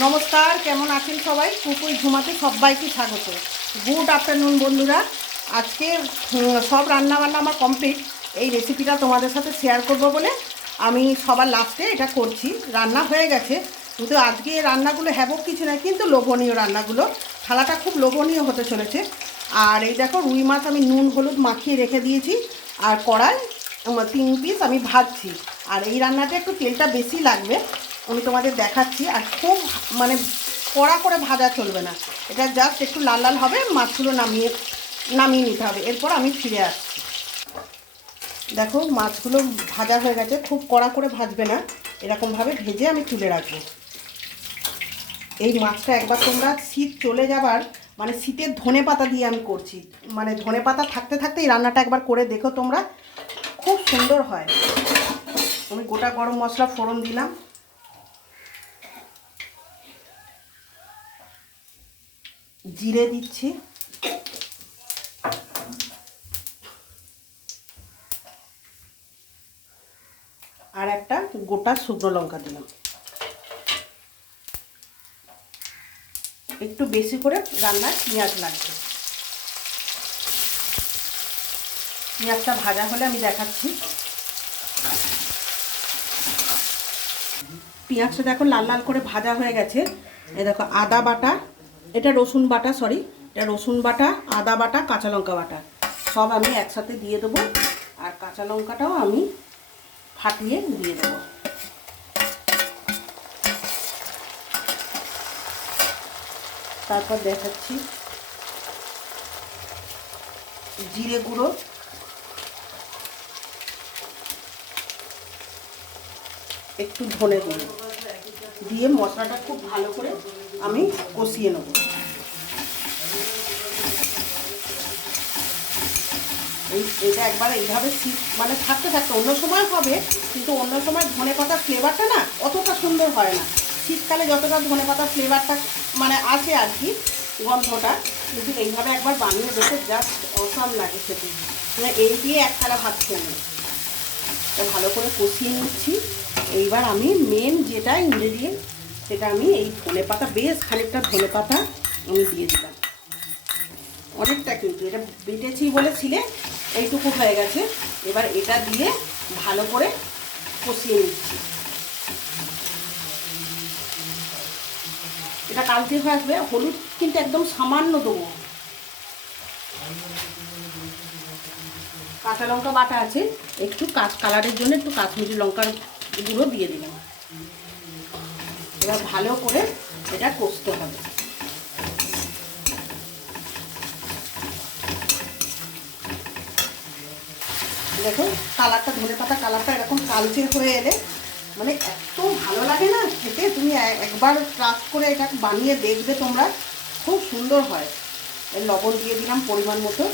নমস্কার, কেমন আছেন সবাই? পুকুর ঝুমাতে সবাইকে স্বাগত। গুড আফটারনুন বন্ধুরা। আজকে সব রান্নাবান্না আমার কমপ্লিট। এই রেসিপিটা তোমাদের সাথে শেয়ার করব বলে আমি সবার লাস্টে এটা করছি। রান্না হয়ে গেছে, কিন্তু আজকে রান্নাগুলো হ্যাবক কিছু নয়, কিন্তু লোভনীয় রান্নাগুলো। থালাটা খুব লোভনীয় হতে চলেছে। আর এই দেখো, রুই মাছ আমি নুন হলুদ মাখিয়ে রেখে দিয়েছি, আর কড়াই 3 পিস আমি ভাজছি। আর এই রান্নাটা একটু তেলটা বেশি লাগবে, আমি তোমাদের দেখাচ্ছি। আর খুব কড়া করে ভাজা চলবে না, এটা জাস্ট একটু লাল লাল হবে। মাছগুলো নামিয়ে নিতে হবে। এরপর আমি ফিরে আসছি। দেখো, মাছগুলো ভাজা হয়ে গেছে। খুব কড়া করে ভাজবে না, এরকমভাবে ভেজে আমি তুলে রাখবো। এই মাছটা একবার তোমরা শীত চলে যাবার শীতের ধনেপাতা দিয়ে আমি করছি। ধনেপাতা থাকতে থাকতে এই রান্নাটা একবার করে দেখো তোমরা, খুব সুন্দর হয়। আমি গোটা গরম মশলা ফোড়ন দিলাম, জিরে দিচ্ছি, আর একটা গোটা শুকনো লঙ্কা দিলাম। একটু বেশি করে রান্নায় পেঁয়াজ লাগবে। পেঁয়াজটা ভাজা হলে আমি দেখাচ্ছি। পেঁয়াজটা দেখো লাল লাল করে ভাজা হয়ে গেছে। এই দেখো, আদা বাটা, এটা রসুন বাটা, এটা রসুন বাটা, আদা বাটা, কাঁচা লঙ্কা বাটা সব আমি একসাথে দিয়ে দেবো। আর কাঁচা লঙ্কাটাও আমি ফাটিয়ে দিয়ে দেবো। তারপর দেখাচ্ছি জিরে গুঁড়ো, একটু ধনে গুঁড়ো দিয়ে মশলাটা খুব ভালো করে আমি কষিয়ে নেব। এটা একবার এইভাবে শীত থাকতে থাকতে, অন্য সময় হবে, কিন্তু অন্য সময় ধনেপাতার ফ্লেভারটা না অতটা সুন্দর হয় না। শীতকালে যতটা ধনেপাতার ফ্লেভারটা আসে আর কি, গন্ধটা, কিন্তু এইভাবে একবার বানিয়ে দেখে জাস্ট অসাম লাগে খেতে। এই দিয়ে এক থালা ভাত খেয়ে নেব। ভালো করে কষিয়ে নিচ্ছি। এইবার আমি মেন যেটা ইনগ্রেডিয়েন্ট, সেটা আমি এই ধনেপাতা, বেশ খানিকটা ধনেপাতা আমি দিয়ে দিলাম। অনেকটা, কিন্তু এটা বেটেছি বলেছিলে, এইটুকু হয়ে গেছে। এবার এটা দিয়ে ভালো করে কষিয়ে নিচ্ছি। এটা কালচে হয়ে আসবে। হলুদ কিন্তু একদম সামান্য দেবো। কাঁচা লঙ্কা বাটা আছে, একটু কালারের জন্য একটু কাশ্মীরি লঙ্কার গুঁড়ো দিয়ে দিলাম। এবার ভালো করে এটা কষতে হবে। দেখো, কালারটা, ধনেপাতা কালারটা এরকম কালচে হয়ে এলে এত ভালো লাগে না খেতে। তুমি একবার ট্রাস্ট করে এটা বানিয়ে দেখবে তোমরা, খুব সুন্দর হয়। এর লবণ দিয়ে দিলাম পরিমাণ মতো।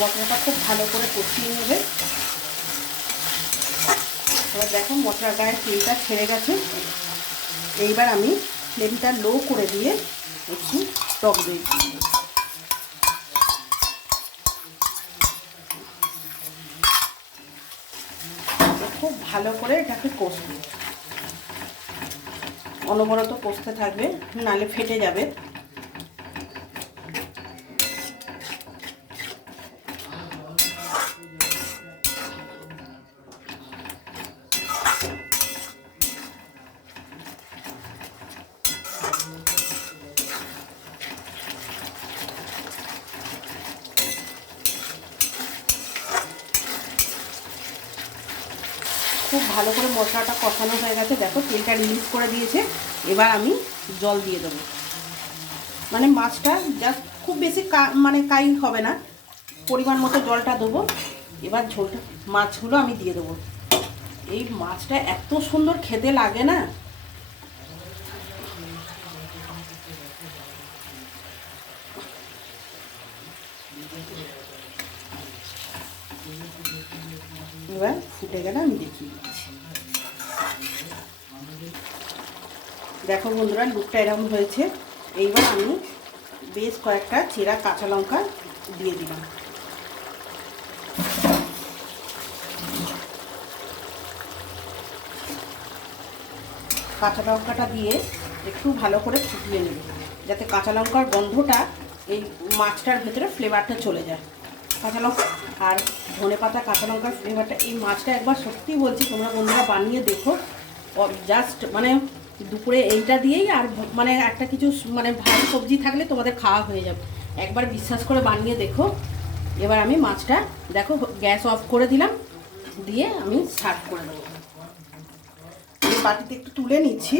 মশলাটা খুব ভালো করে কষিয়ে নেবে। এবার দেখো, মশলার গায়ে তেলটা ছেড়ে গেছে। এইবার আমি ফ্লেমটা লো করে দিয়ে একটু টক দই খুব ভালো করে এটাকে কষবে। অনবরত কষতে থাকবে, নালে ফেটে যাবে। খুব ভালো করে মশলাটা কষানো হয়ে গেছে। দেখো, তেলটা রিলিজ করে দিয়েছে। এবার আমি জল দিয়ে দেবো। মাছটা জাস্ট খুব বেশি কাই হবে না, পরিমাণ মতো জলটা দেবো। এবার ঝোলটা, মাছগুলো আমি দিয়ে দেবো। এই মাছটা এত সুন্দর খেতে লাগে না। এবার ফুটে গেলে আমি দেখিয়ে দিচ্ছি। দেখো বন্ধুরা, লুকটা এরকম হয়েছে। এইবার আমি বেশ কয়েকটা চেরা কাঁচা লঙ্কা দিয়ে দিলাম। কাঁচা লঙ্কাটা দিয়ে একটু ভালো করে ফুটিয়ে নেব, যাতে কাঁচা লঙ্কার গন্ধটা এই মাছটার ভেতরে ফ্লেভারটা চলে যায়। কাঁচা লঙ্কা আর ধনেপাতা কাঁচা লঙ্কার ফ্লেভারটা এই মাছটা একবার সত্যি বলছি তোমরা বন্ধুরা বানিয়ে দেখো। জাস্ট মানে দুপুরে এইটা দিয়েই আর মানে একটা কিছু মানে ভারী সবজি থাকলে তোমাদের খাওয়া হয়ে যাবে। একবার বিশ্বাস করে বানিয়ে দেখো। এবার আমি মাছটা দেখো গ্যাস অফ করে দিলাম, দিয়ে আমি সার্ভ করে দেবো। এই বাটিতে একটু তুলে নিচ্ছি।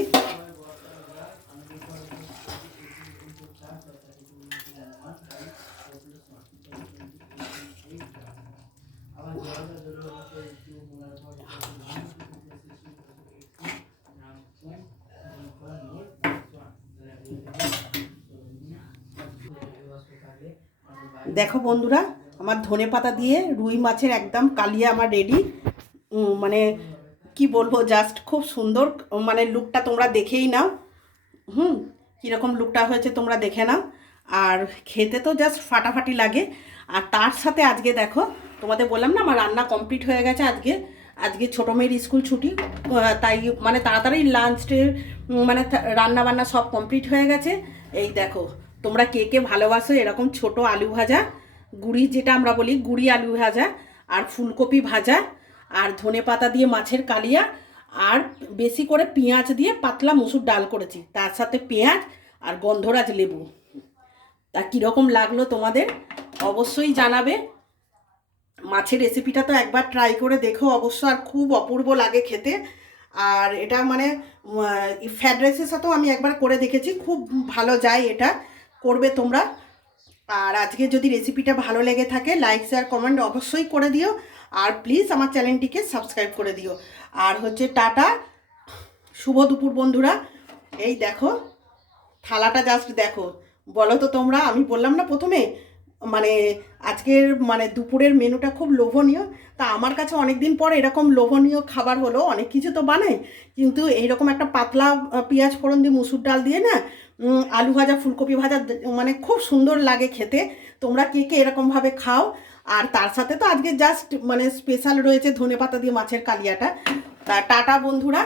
দেখো বন্ধুরা, আমার ধনেপাতা দিয়ে রুই মাছের একদম কালিয়া আমার রেডি। মানে কি বলবো, জাস্ট খুব সুন্দর, মানে লুকটা তোমরা দেখেই নাও। কীরকম লুকটা হয়েছে তোমরা দেখে নাও। আর খেতে তো জাস্ট ফাটাফাটি লাগে। আর তার সাথে আজকে দেখো, তোমাদের বললাম না আমার রান্না কমপ্লিট হয়ে গেছে। আজকে ছোটো মেয়ের স্কুল ছুটি, তাই মানে তাড়াতাড়ি লাঞ্চে মানে রান্না বান্না সব কমপ্লিট হয়ে গেছে। এই দেখো, তোমরা কে কে ভালোবাসো এরকম ছোট আলু ভাজা, গুড়ি যেটা আমরা বলি গুড়ি আলু ভাজা, আর ফুলকপি ভাজা, আর ধনেপাতা দিয়ে মাছের কালিয়া, আর বেশি করে পেঁয়াজ দিয়ে পাতলা মসুর ডাল করেছি, তার সাথে পেঁয়াজ আর গন্ধরাজ লেবু। তা কীরকম লাগলো তোমাদের অবশ্যই জানাবে। মাছের রেসিপিটা তো একবার ট্রাই করে দেখো অবশ্য, আর খুব অপূর্ব লাগে খেতে। আর এটা মানে ফ্রায়েড রাইসের সাথেও আমি একবার করে দেখেছি, খুব ভালো যায়, এটা করবে তোমরা। আর আজকে যদি রেসিপিটা ভালো লেগে থাকে লাইক শেয়ার কমেন্ট অবশ্যই করে দিও। আর প্লিজ আমার চ্যানেলটিকে সাবস্ক্রাইব করে দিও। আর হচ্ছে টাটা, শুভ দুপুর বন্ধুরা। এই দেখো থালাটা জাস্ট দেখো, বলো তো তোমরা, আমি বললাম না প্রথমে মানে আজকের মানে দুপুরের মেনুটা খুব লোভনীয়। তা আমার কাছে অনেক দিন পর এরকম লোভনীয় খাবার হলো। অনেক কিছু তো বানাই, কিন্তু এইরকম একটা পাতলা পেঁয়াজ ফোড়ন দিয়ে মুসুর ডাল দিয়ে না আলু ভাজা ফুলকপি ভাজা মানে খুব সুন্দর লাগে খেতে। তোমরা কে কে এরকমভাবে খাও। আর তার সাথে তো আজকে জাস্ট মানে স্পেশাল রয়েছে ধনেপাতা দিয়ে মাছের কালিয়াটা। তা টাটা বন্ধুরা।